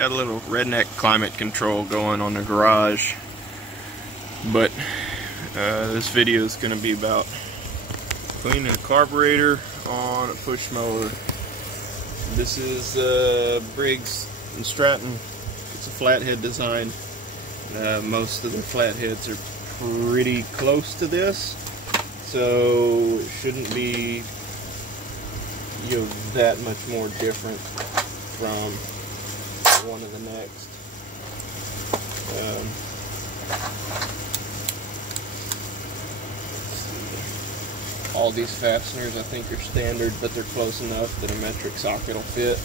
got a little redneck climate control going on the garage, but this video is going to be about cleaning a carburetor on a push mower. This is Briggs & Stratton. It's a flathead design. Most of the flatheads are pretty close to this, so it shouldn't be that much more different from one to the next. All these fasteners I think are standard, but they're close enough that a metric socket will fit.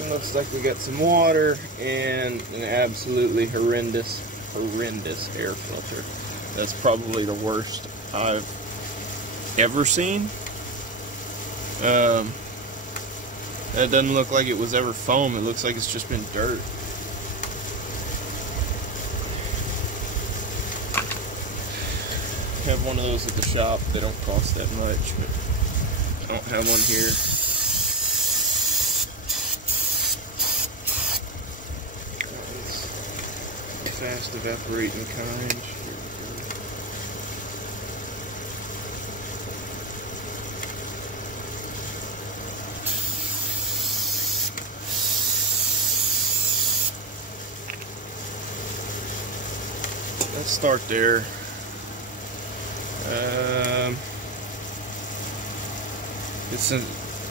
And looks like we got some water and an absolutely horrendous air filter. That's probably the worst I've ever seen. That doesn't look like it was ever foam. It looks like it's just been dirt. I have one of those at the shop. They don't cost that much, but I don't have one here. It's fast evaporating kind. Let's start there.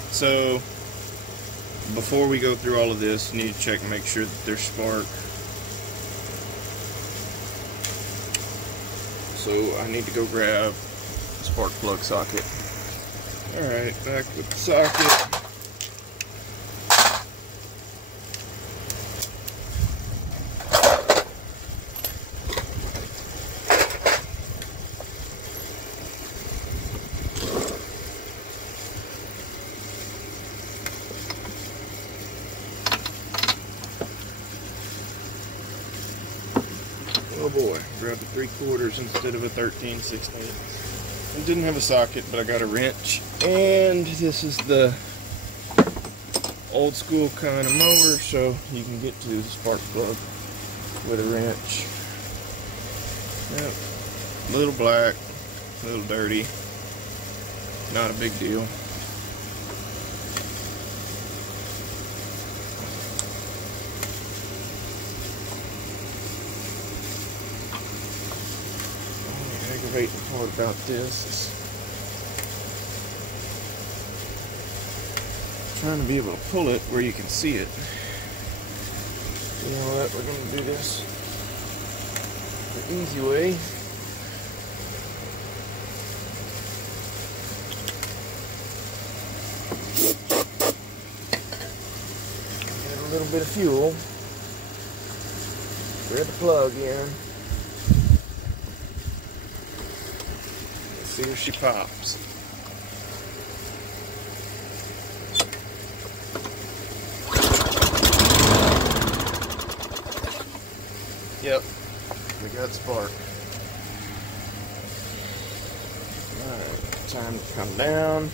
So before we go through all of this, you need to check and make sure that there's spark. So I need to go grab a spark plug socket. Alright, back with the socket. Oh boy, grabbed a 3/4 instead of a 13/16. It didn't have a socket, but I got a wrench. And this is the old school kind of mower, so you can get to the spark plug with a wrench. Yep, a little black, a little dirty, not a big deal. Aggravating part about this is trying to be able to pull it where you can see it. You know what, we're going to do this the easy way. Get a little bit of fuel. Thread the plug in. See if she pops. Yep, we got spark. Alright, time to come down.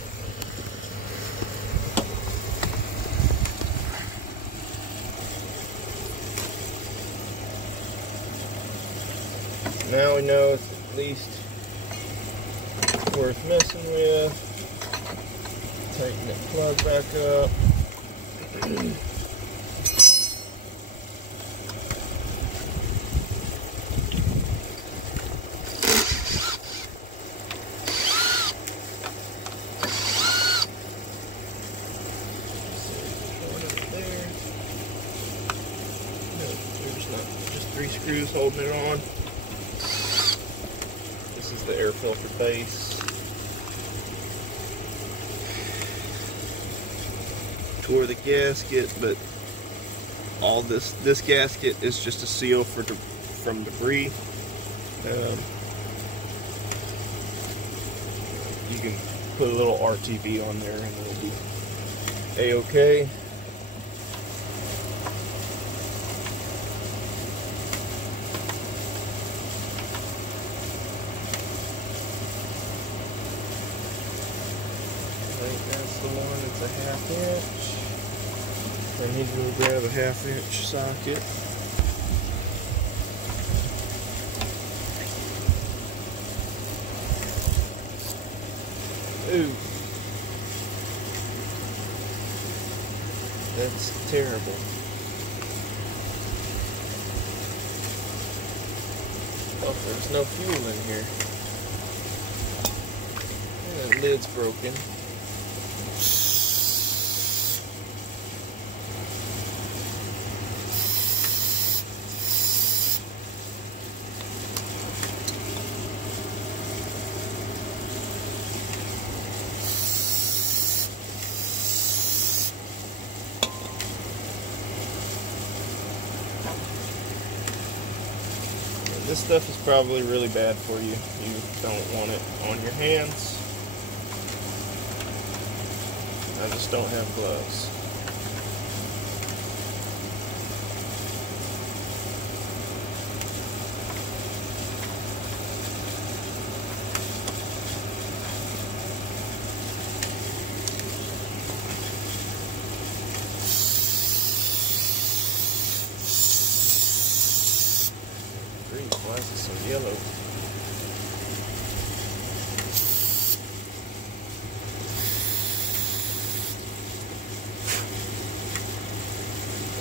Now we know it's at least worth messing with. Tighten that plug back up. There's not just 3 screws holding it on. This is the air filter base. Tore the gasket, but all this gasket is just a seal from debris. You can put a little RTV on there and it'll be a-okay. That's the one that's a 1/2 inch. I need to go grab a 1/2 inch socket. Ooh. That's terrible. Oh, there's no fuel in here. Yeah, the lid's broken. This stuff is probably really bad for you. You don't want it on your hands. I just don't have gloves. Why is it so yellow?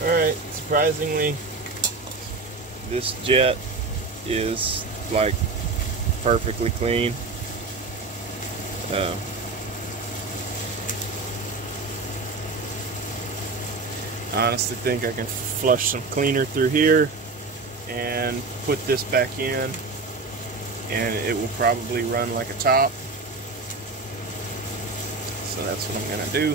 Alright, surprisingly, this jet is like perfectly clean. I honestly think I can flush some cleaner through here and put this back in, and it will probably run like a top. So that's what I'm gonna do.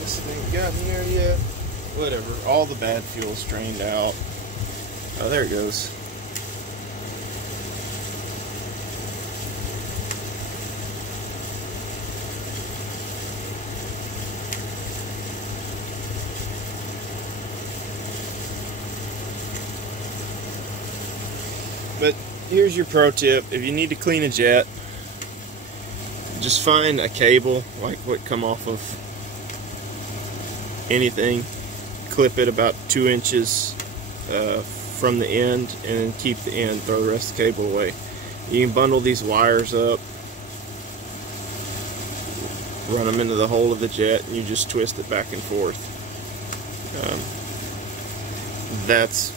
This ain't gotten there yet. Whatever, all the bad fuel's drained out. Oh, there it goes. But here's your pro tip. If you need to clean a jet, just find a cable like what come off of anything, clip it about 2 inches from the end, and keep the end, throw the rest of the cable away. You can bundle these wires up, run them into the hole of the jet, and you just twist it back and forth. That's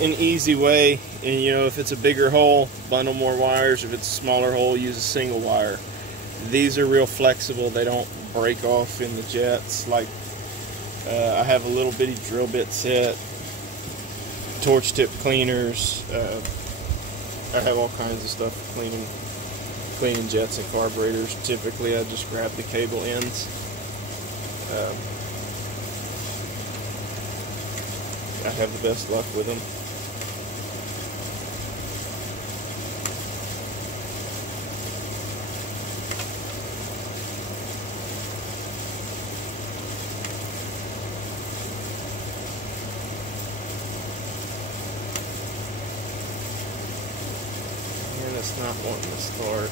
an easy way. And you know, if it's a bigger hole, bundle more wires. If it's a smaller hole, use a single wire. These are real flexible. They don't break off in the jets. Like I have a little bitty drill bit set, torch tip cleaners. I have all kinds of stuff for cleaning jets and carburetors. Typically, I just grab the cable ends. I have the best luck with them. It's not wanting to start,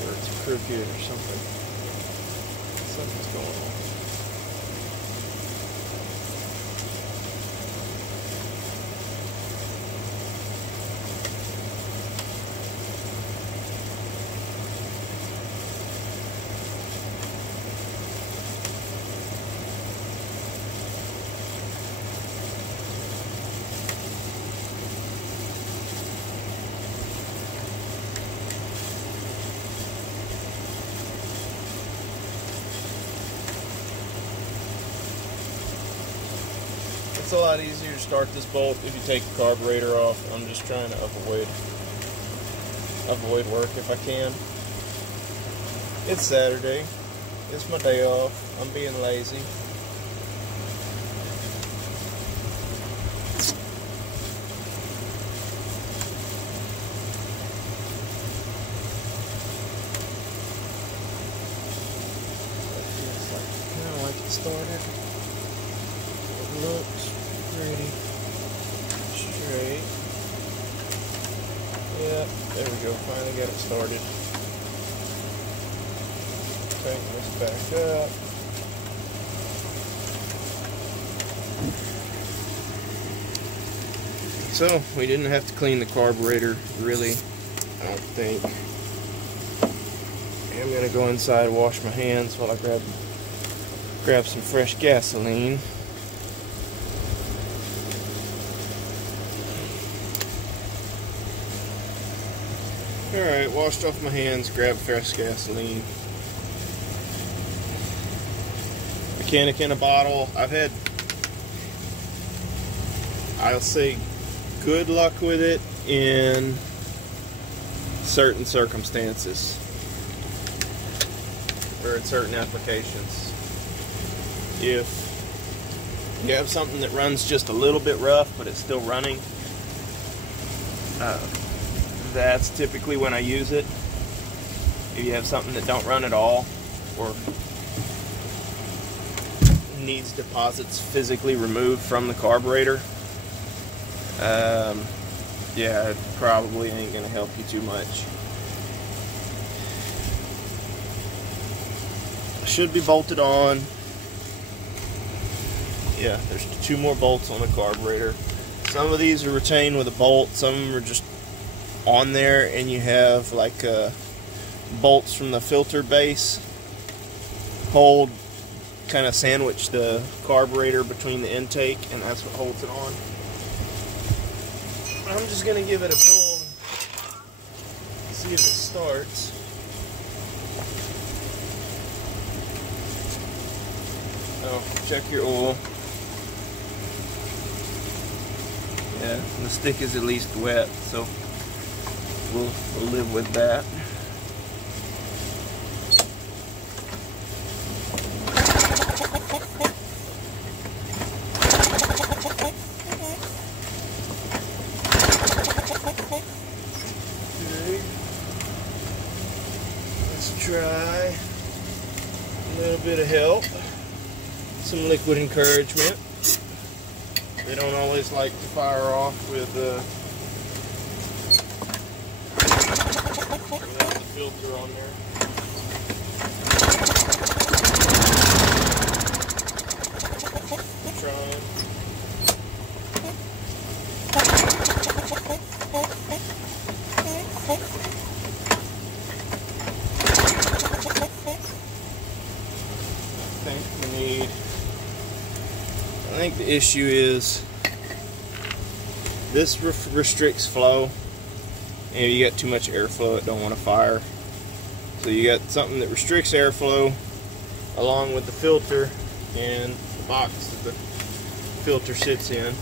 or it's crooked or something. Something's going on. It's a lot easier to start this bolt if you take the carburetor off. I'm just trying to avoid work if I can. It's Saturday. It's my day off. I'm being lazy. started. It looks pretty straight. Yeah, there we go. Finally got it started. Tighten this back up. So we didn't have to clean the carburetor, really, I don't think. I'm gonna go inside and wash my hands while I grab some fresh gasoline. Alright, washed off my hands, grabbed fresh gasoline. Mechanic in a bottle. I've had, I'll say, good luck with it in certain circumstances or in certain applications. If you have something that runs just a little bit rough but it's still running, that's typically when I use it. If you have something that don't run at all or needs deposits physically removed from the carburetor, yeah, it probably ain't gonna help you too much. Should be bolted on. Yeah, there's 2 more bolts on the carburetor. Some of these are retained with a bolt, some of them are just on there, and you have like bolts from the filter base hold, kind of sandwich the carburetor between the intake, and that's what holds it on. I'm just gonna give it a pull and see if it starts. Oh, check your oil. Yeah, the stick is at least wet, so we'll live with that. Okay. Let's try a little bit of help. Some liquid encouragement. They don't always like to fire off with the filter on there. Trying. I think the issue is this restricts flow, and if you got too much airflow, it don't want to fire. So you got something that restricts airflow along with the filter and the box that the filter sits in.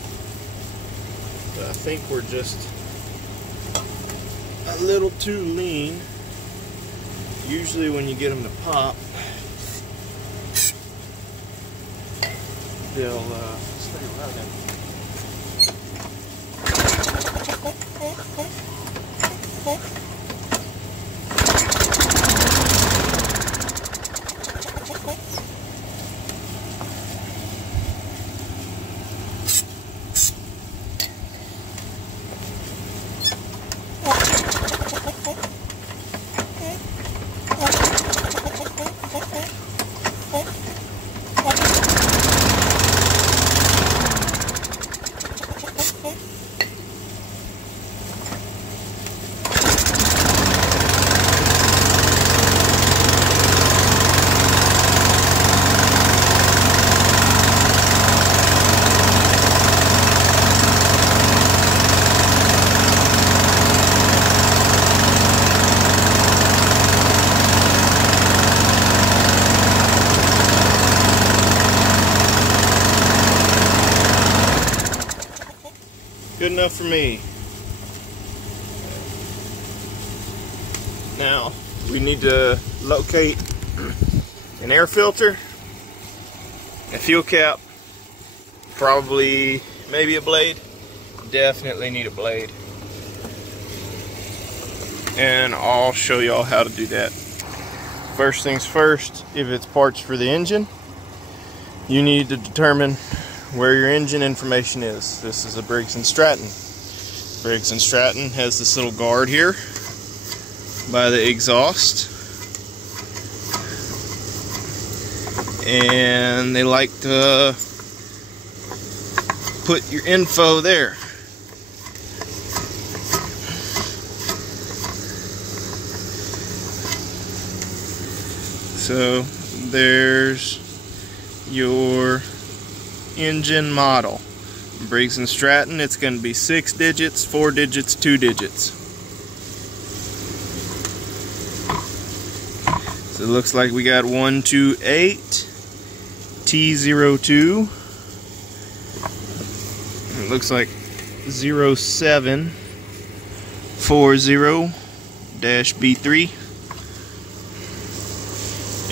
But I think we're just a little too lean. Usually when you get them to pop, they'll stay running. Good enough for me. Now, we need to locate an air filter, a fuel cap, probably maybe a blade. Definitely need a blade. And I'll show y'all how to do that. First things first, if it's parts for the engine, you need to determine where your engine information is. This is a Briggs & Stratton. Briggs & Stratton has this little guard here by the exhaust, and they like to put your info there. So there's your engine model. Briggs & Stratton, it's going to be 6 digits, 4 digits, 2 digits. So it looks like we got 128 T02. It looks like 0740-B3.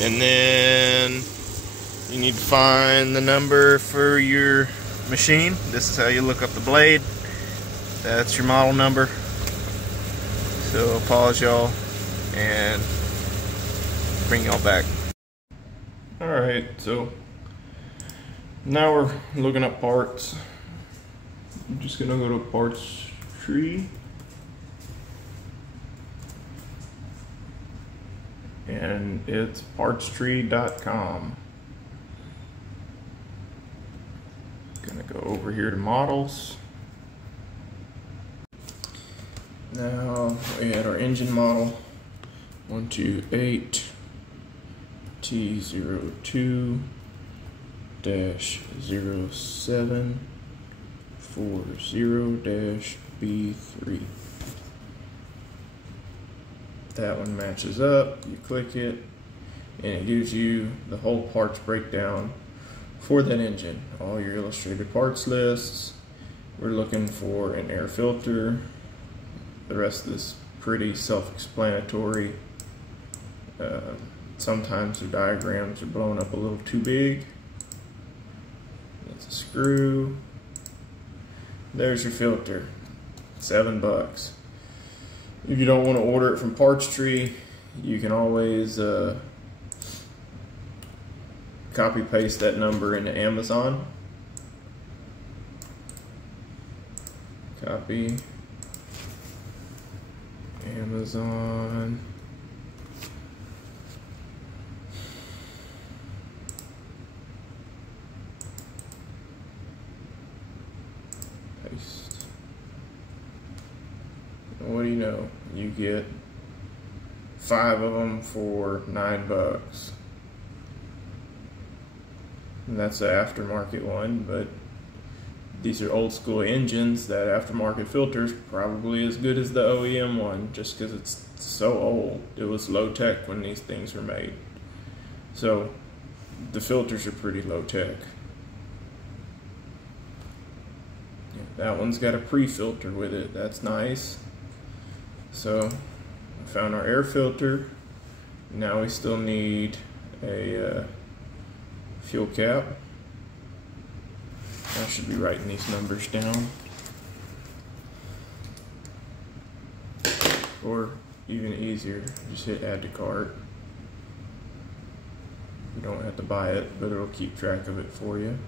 And then you need to find the number for your machine. This is how you look up the blade. That's your model number. So I'll pause y'all and bring y'all back. Alright, so now we're looking up parts. I'm just gonna go to parts tree. And it's partstree.com. Gonna go over here to models. Now we had our engine model 128 T02-0740-B3. That one matches up. You click it and it gives you the whole parts breakdown for that engine. All your illustrated parts lists. We're looking for an air filter. The rest of this is pretty self-explanatory. Sometimes the diagrams are blown up a little too big. That's a screw. There's your filter. $7. If you don't want to order it from Parts Tree, you can always copy paste that number into Amazon. Copy Amazon. Paste. And what do you know? You get 5 of them for $9. And that's the aftermarket one, but these are old school engines. That aftermarket filter is probably as good as the OEM one, just because it's so old. It was low tech when these things were made. So the filters are pretty low tech. That one's got a pre-filter with it. That's nice. So we found our air filter. Now we still need a fuel cap. I should be writing these numbers down. Or even easier, just hit add to cart. You don't have to buy it, but it'll keep track of it for you.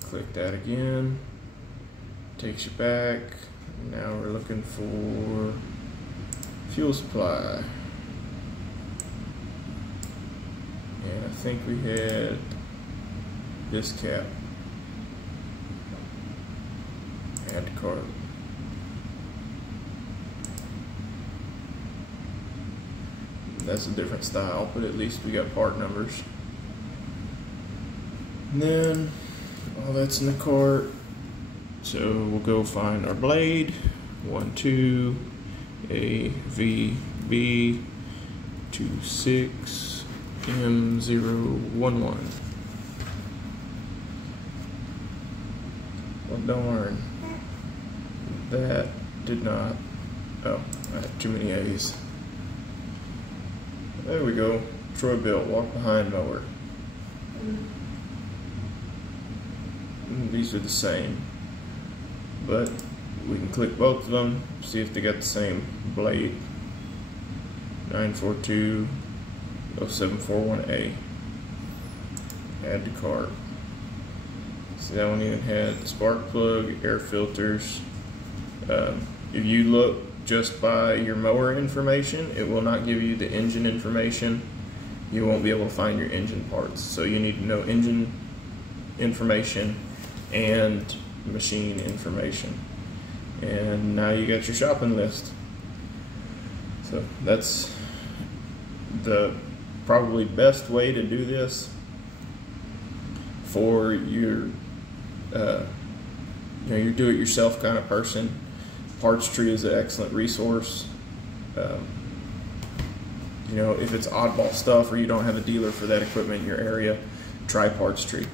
Click that again. Takes you back. Now we're looking for fuel supply. And I think we had this cap. Add to cart. That's a different style, but at least we got part numbers. And then all that's in the cart. So we'll go find our blade. 12 AVB 26 M011. Well, darn. That did not. Oh, I had too many A's. There we go. Troy Bill, walk behind Mower. These are the same, but we can click both of them, see if they got the same blade. 942-0741A. add to cart. See, that one even had spark plug, air filters. If you look just by your mower information, it will not give you the engine information. You won't be able to find your engine parts. So you need to know engine information and machine information. And now you got your shopping list. So that's the probably best way to do this for your your do-it-yourself kind of person. Parts Tree is an excellent resource. If it's oddball stuff or you don't have a dealer for that equipment in your area, try Parts Tree.